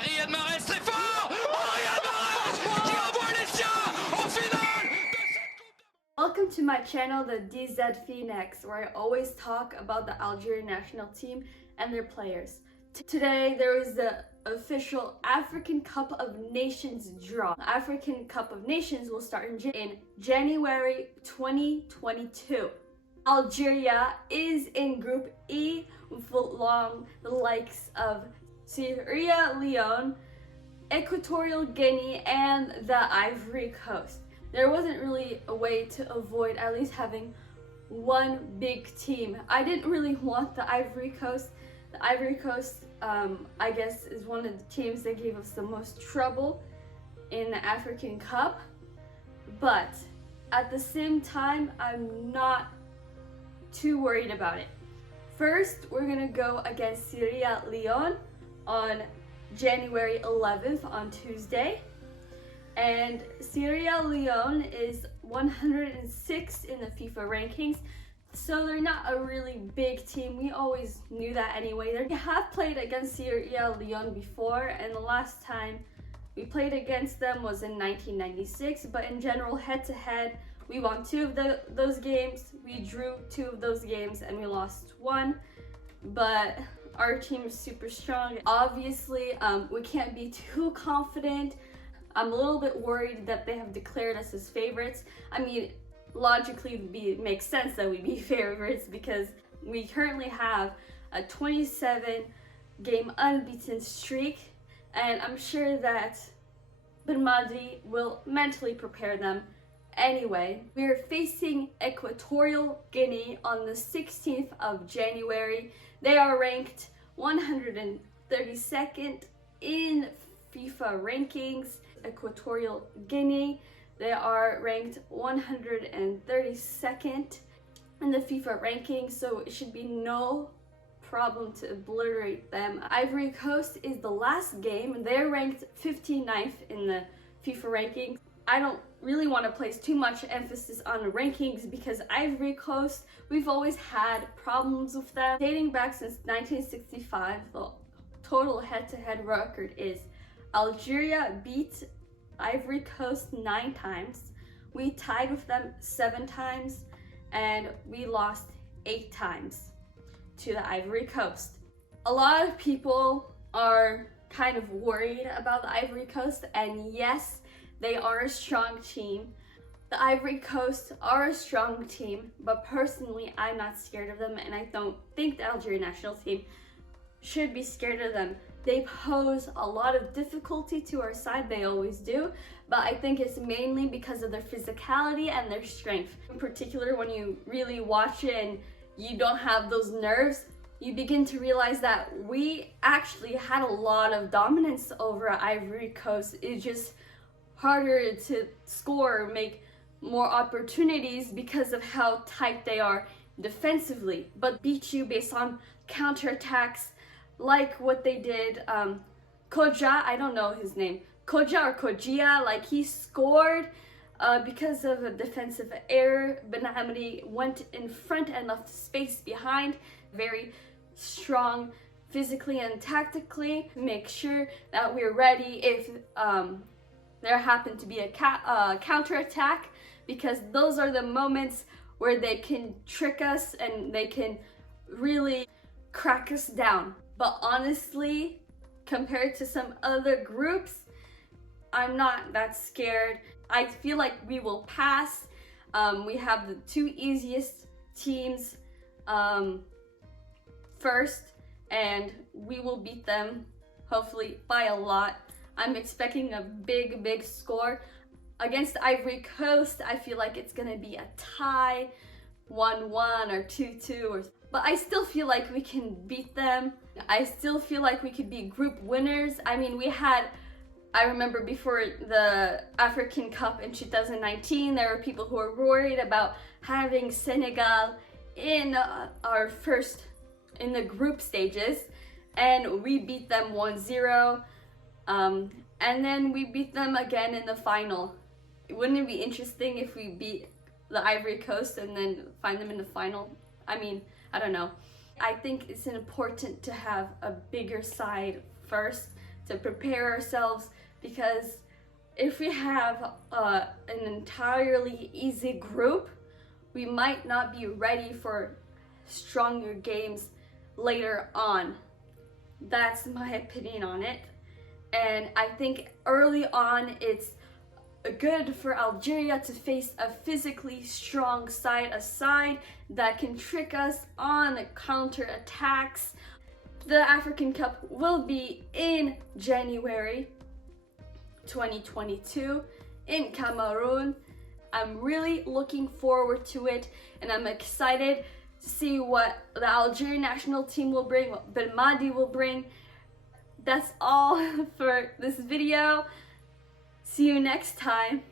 Riyad Mahrez très fort. Oh, Riyad Mahrez qui envoie les siens en finale de cette Coupe. Welcome to my channel, the DZ Phoenix, where I always talk about the Algerian national team and their players. Today there was the official African Cup of Nations draw. The African Cup of Nations will start in January 2022. Algeria is in Group E with along the likes of Sierra Leone, Equatorial Guinea, and the Ivory Coast. There wasn't really a way to avoid at least having one big team. I didn't really want the Ivory Coast. The Ivory Coast, I guess, is one of the teams that gave us the most trouble in the African Cup. But at the same time, I'm not too worried about it. First, we're gonna go against Sierra Leone on January 11th on Tuesday. And Sierra Leone is 106th in the FIFA rankings, so they're not a really big team. We always knew that anyway. We have played against Sierra Leone before, and the last time we played against them was in 1996, but in general, head-to-head, we won two of those games, we drew two of those games, and we lost one. But our team is super strong. Obviously, we can't be too confident. I'm a little bit worried that they have declared us as favorites. I mean, logically, it makes sense that we be favorites because we currently have a 27-game unbeaten streak, and I'm sure that Ben Madri will mentally prepare them. Anyway, we are facing Equatorial Guinea on the 16th of January. They are ranked 132nd in FIFA rankings. Equatorial Guinea, they are ranked 132nd in the FIFA rankings, so it should be no problem to obliterate them. Ivory Coast is the last game, and they're ranked 59th in the FIFA rankings. I don't really want to place too much emphasis on the rankings because Ivory Coast, we've always had problems with them. Dating back since 1965, the total head-to-head record is Algeria beat Ivory Coast 9 times, we tied with them 7 times, and we lost 8 times to the Ivory Coast. A lot of people are kind of worried about the Ivory Coast, and yes, they are a strong team. The Ivory Coast are a strong team, but personally, I'm not scared of them, and I don't think the Algerian national team should be scared of them. They pose a lot of difficulty to our side, they always do, but I think it's mainly because of their physicality and their strength. In particular, when you really watch it and you don't have those nerves, you begin to realize that we actually had a lot of dominance over Ivory Coast. It's just harder to score, make more opportunities because of how tight they are defensively, but beat you based on counterattacks, like what they did. Koja, I don't know his name, Koja or Kojia, like he scored because of a defensive error. Ben Amri went in front and left space behind. Very strong physically and tactically. Make sure that we're ready if there happened to be a counterattack, because those are the moments where they can trick us and they can really crack us down. But honestly, compared to some other groups, I'm not that scared. I feel like we will pass. We have the 2 easiest teams first, and we will beat them hopefully by a lot. I'm expecting a big score. Against Ivory Coast, I feel like it's gonna be a tie, 1-1 or 2-2, but I still feel like we can beat them. I still feel like we could be group winners. I mean, I remember before the African Cup in 2019, there were people who were worried about having Senegal in in the group stages, and we beat them 1-0. And then we beat them again in the final. Wouldn't it be interesting if we beat the Ivory Coast and then find them in the final? I mean, I don't know. I think it's important to have a bigger side first to prepare ourselves, because if we have an entirely easy group, we might not be ready for stronger games later on. That's my opinion on it. And I think early on it's good for Algeria to face a physically strong side, a side that can trick us on counter-attacks. The African Cup will be in January 2022 in Cameroon. I'm really looking forward to it, and I'm excited to see what the Algerian national team will bring, what Belmadi will bring. That's all for this video. See you next time.